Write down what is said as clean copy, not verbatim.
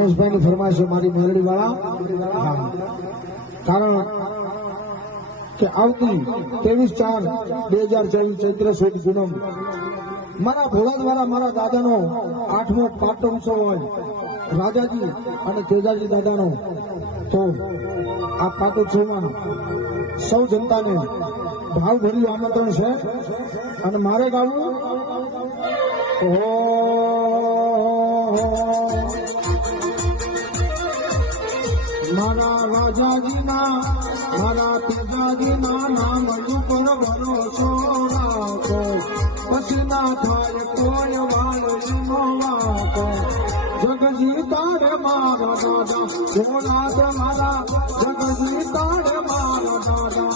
ભાઈની ફરમાઈશ મારી મેલડી વાળા કારણ કે આવતી 23/4/2024 ચૈત્ર સુદ પૂનમ મારા ભોળા દ્વારા મારા દાદાનો 8મો પાટોત્સવ હોય રાજાજી અને તેજાજી દાદાનો તો આ પાટોત્સવમાં સૌ જનતાને ભાવભર્યું આમંત્રણ છે અને મારે ગાવું મારા રાજાજીના મારા તેજાજીના નામ ઉપર ભરોસો રાખો પછી ના થાય કોઈ વાળનો વાકો જગજી તારે મારા દાદા ભોળાનાથ મારા જગજી તારે મારા દાદા